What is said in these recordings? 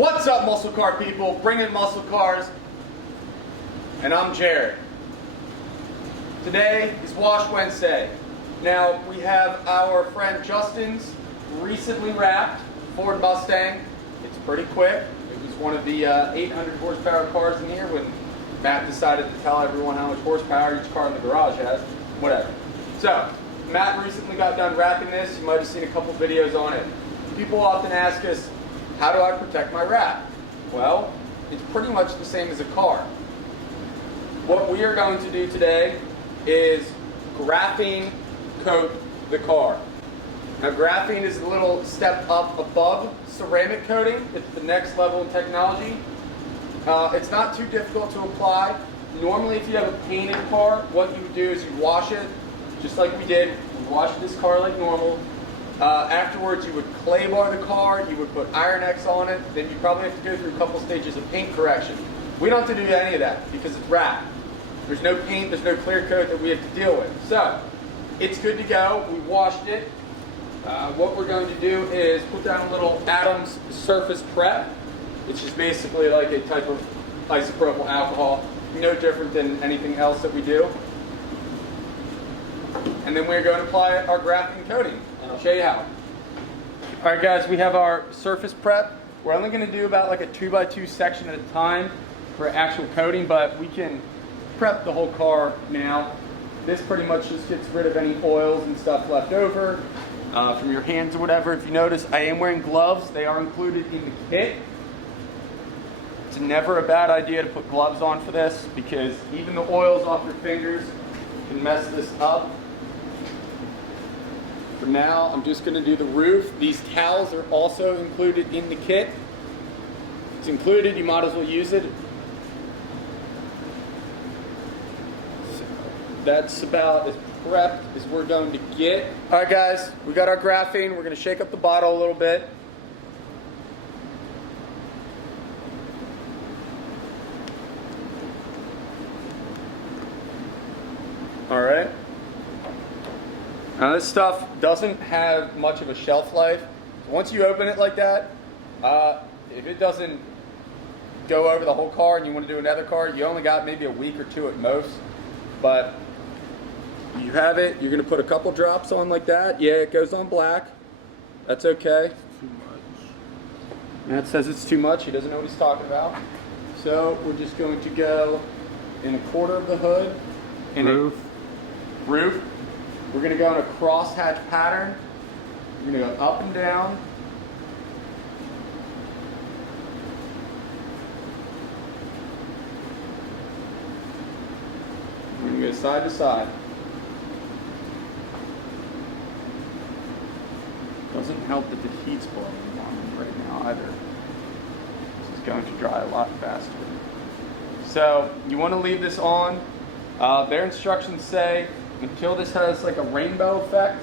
What's up, muscle car people? Bring in muscle cars. And I'm Jared. Today is Wash Wednesday. Now we have our friend Justin's recently wrapped Ford Mustang. It's pretty quick. It was one of the 800 horsepower cars in here when Matt decided to tell everyone how much horsepower each car in the garage has. Whatever. So Matt recently got done wrapping this. You might have seen a couple videos on it. People often ask us, how do I protect my wrap? Well, it's pretty much the same as a car. What we are going to do today is graphene coat the car. Now graphene is a little step up above ceramic coating. It's the next level in technology. It's not too difficult to apply. Normally if you have a painted car, what you would do is you wash it just like we did. We washed this car like normal. Afterwards you would clay bar the car, you would put Iron X on it, then you probably have to go through a couple stages of paint correction. We don't have to do any of that because it's wrapped. There's no paint, there's no clear coat that we have to deal with. So, it's good to go. We washed it. What we're going to do is put down a little Adams surface prep, which is basically like a type of isopropyl alcohol, no different than anything else that we do. And then we're going to apply our graphene coating, and I'll show you how. Alright guys, we have our surface prep. We're only going to do about like a 2x2 section at a time for actual coating, but we can prep the whole car now. This pretty much just gets rid of any oils and stuff left over from your hands or whatever. If you notice, I am wearing gloves. They are included in the kit. It's never a bad idea to put gloves on for this because even the oils off your fingers can mess this up. For now, I'm just going to do the roof. These towels are also included in the kit. It's included, you might as well use it. So that's about as prepped as we're going to get. All right guys, we got our graphene. We're going to shake up the bottle a little bit. All right. Now this stuff doesn't have much of a shelf life. So once you open it like that, if it doesn't go over the whole car and you want to do another car, you only got maybe a week or two at most. But you have it, you're going to put a couple drops on like that. Yeah, it goes on black. That's okay. Too much. Matt says it's too much. He doesn't know what he's talking about. So we're just going to go in a quarter of the hood. In Roof. Roof. We're going to go in a crosshatch pattern. We're going to go up and down. We're going to go side to side. Doesn't help that the heat's blowing on right now either. This is going to dry a lot faster. So you want to leave this on. Their instructions say until this has like a rainbow effect,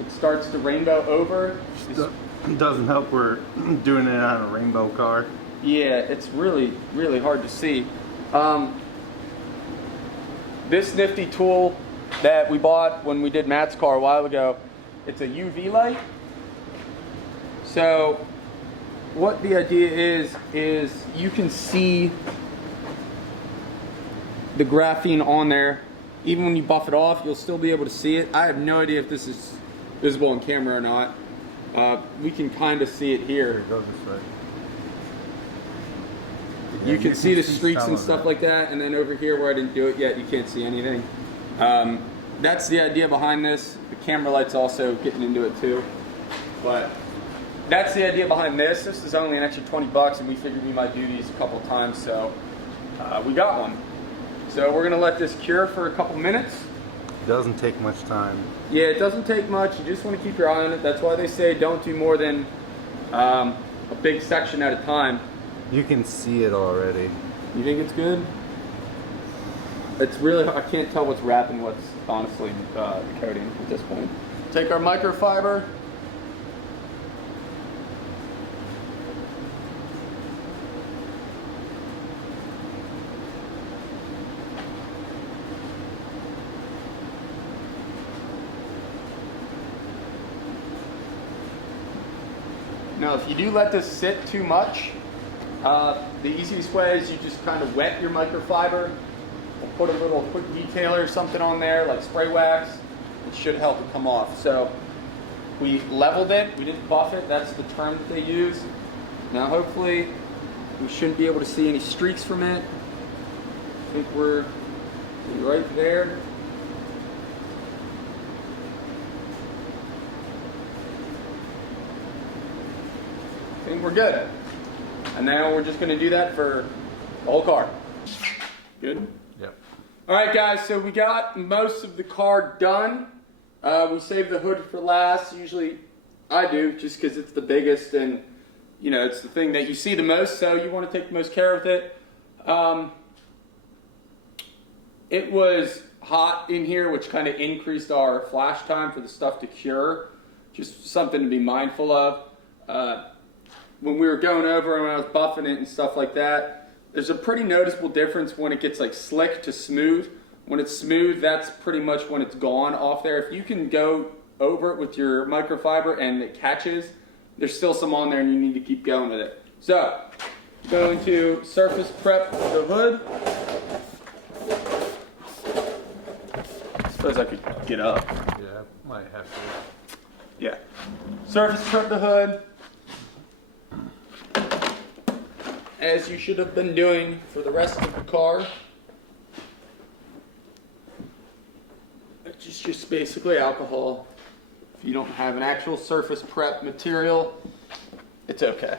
it starts to rainbow over. It doesn't help we're doing it on a rainbow car. Yeah, it's really, really hard to see. This nifty tool that we bought when we did Matt's car a while ago, it's a UV light. So what the idea is you can see the graphene on there. Even when you buff it off, you'll still be able to see it. I have no idea if this is visible on camera or not. We can kind of see it here. Go this way. You can see the streaks and stuff like that, and then over here where I didn't do it yet, you can't see anything. That's the idea behind this. The camera light's also getting into it too. But that's the idea behind this. This is only an extra 20 bucks, and we figured we might do these a couple times, so we got one. So we're going to let this cure for a couple minutes. It doesn't take much time. Yeah, it doesn't take much. You just want to keep your eye on it. That's why they say don't do more than a big section at a time. You can see it already. You think it's good? It's really, I can't tell what's wrapped and what's honestly the coating at this point. Take our microfiber. Now, if you do let this sit too much, the easiest way is you just kind of wet your microfiber. We'll put a little quick detailer or something on there, like spray wax. It should help it come off. So we leveled it, we didn't buff it. That's the term that they use. Now, hopefully, we shouldn't be able to see any streaks from it. I think we're right there. I think we're good. And now we're just going to do that for the whole car. Good? Yep. All right, guys, so we got most of the car done. We saved the hood for last. Usually I do, just because it's the biggest and, you know, it's the thing that you see the most, so you want to take the most care of it. It was hot in here, which kind of increased our flash time for the stuff to cure. Just something to be mindful of. When we were going over and when I was buffing it and stuff like that, there's a pretty noticeable difference when it gets like slick to smooth. When it's smooth, that's pretty much when it's gone off there. If you can go over it with your microfiber and it catches, there's still some on there and you need to keep going with it. So, going to surface prep the hood. I suppose I could get up. Yeah, might have to. Yeah. Surface prep the hood. As you should have been doing for the rest of the car. It's just basically alcohol. If you don't have an actual surface prep material, it's okay.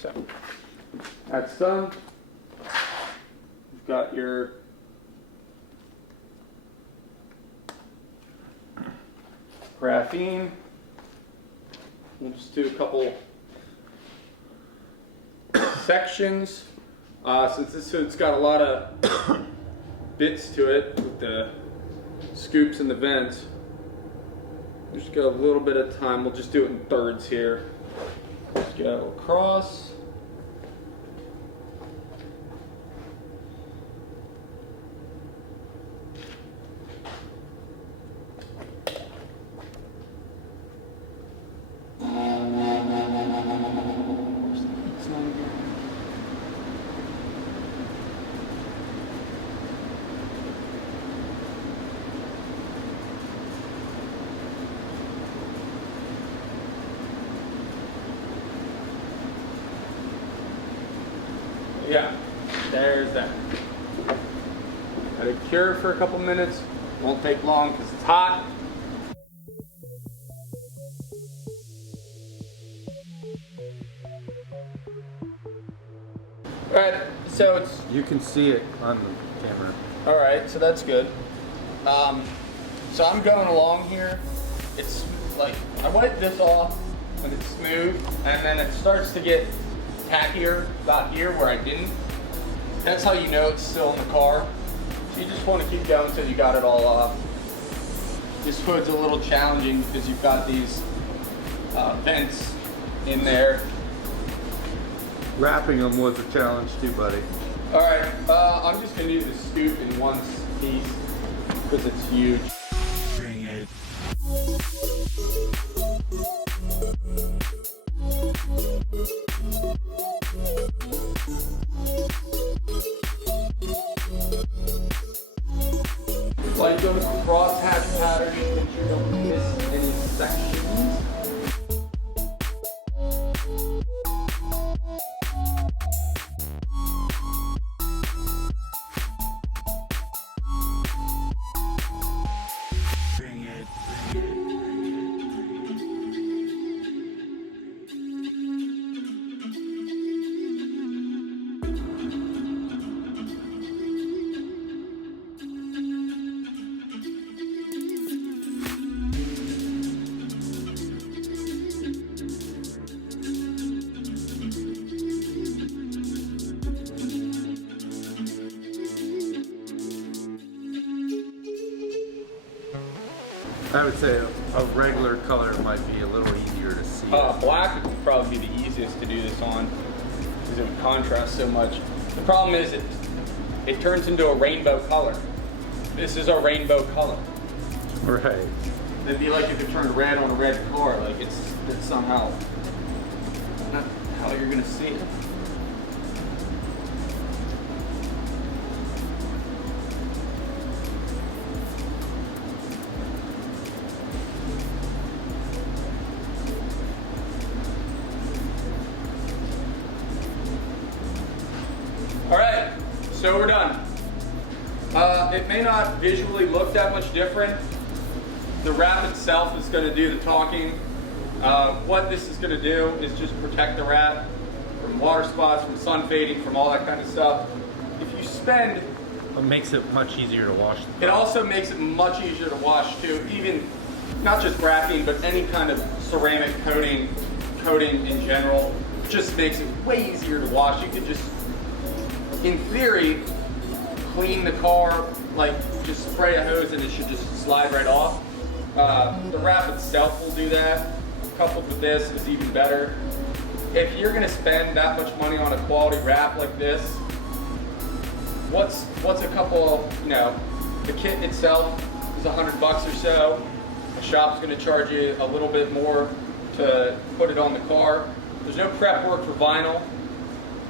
So, that's done. You've got your graphene. We'll just do a couple sections. Since this hood's got a lot of bits to it with the scoops and the vents, just go a little bit at a time. We'll just do it in thirds here. Just go across. Yeah, there's that. Let it cure for a couple minutes. Won't take long because it's hot. Alright, so it's... You can see it on the camera. Alright, so that's good. So I'm going along here. It's like, I wipe this off when it's smooth, and then it starts to get tackier about here where I didn't. That's how you know it's still in the car. So you just want to keep going until you got it all off. This hood's a little challenging because you've got these vents in there. Wrapping them was a challenge too, buddy. Alright, I'm just going to do the scoop in one piece because it's huge. Bring it. While you go to crosshatch pattern, make sure you don't miss any sections. Bring it. I would say a regular color might be a little easier to see. Black would probably be the easiest. easiest to do this on because it would contrast so much. The problem is it turns into a rainbow color. This is a rainbow color. Right. It'd be like if it turned red on a red car, like it's somehow not how you're gonna see it. All right, so we're done. It may not visually look that much different. The wrap itself is going to do the talking. What this is going to do is just protect the wrap from water spots, from sun fading, from all that kind of stuff. If you spend... It makes it much easier to wash. It also makes it much easier to wash too, even not just graphene, but any kind of ceramic coating in general. Just makes it way easier to wash. You could just, in theory, clean the car, like just spray a hose and it should just slide right off. The wrap itself will do that. Coupled with this is even better. If you're gonna spend that much money on a quality wrap like this, what's a couple, you know, the kit itself is $100 or so. The shop's gonna charge you a little bit more to put it on the car. There's no prep work for vinyl.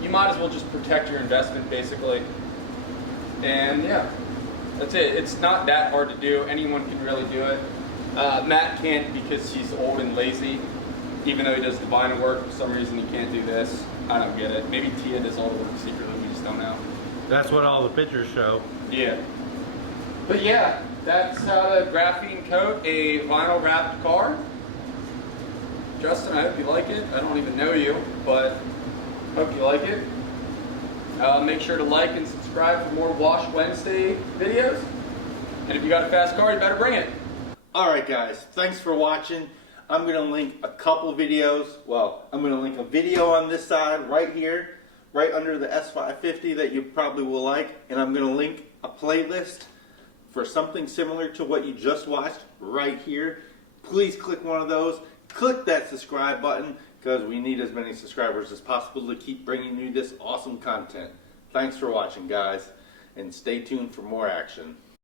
You might as well just protect your investment basically. And yeah, that's it. It's not that hard to do. Anyone can really do it. Matt can't because he's old and lazy. Even though he does the vinyl work, for some reason he can't do this. I don't get it. Maybe Tia does all the work secretly, we just don't know. That's what all the pictures show. Yeah. But yeah, that's how to graphene coat a vinyl wrapped car. Justin, I hope you like it. I don't even know you, but hope you like it. Make sure to like and subscribe for more Wash Wednesday videos. And if you got a fast car, you better bring it. Alright guys, thanks for watching. I'm going to link a couple videos. Well, I'm going to link a video on this side right here, right under the S550 that you probably will like. And I'm going to link a playlist for something similar to what you just watched right here. Please click one of those. Click that subscribe button because we need as many subscribers as possible to keep bringing you this awesome content. Thanks for watching guys, and stay tuned for more action.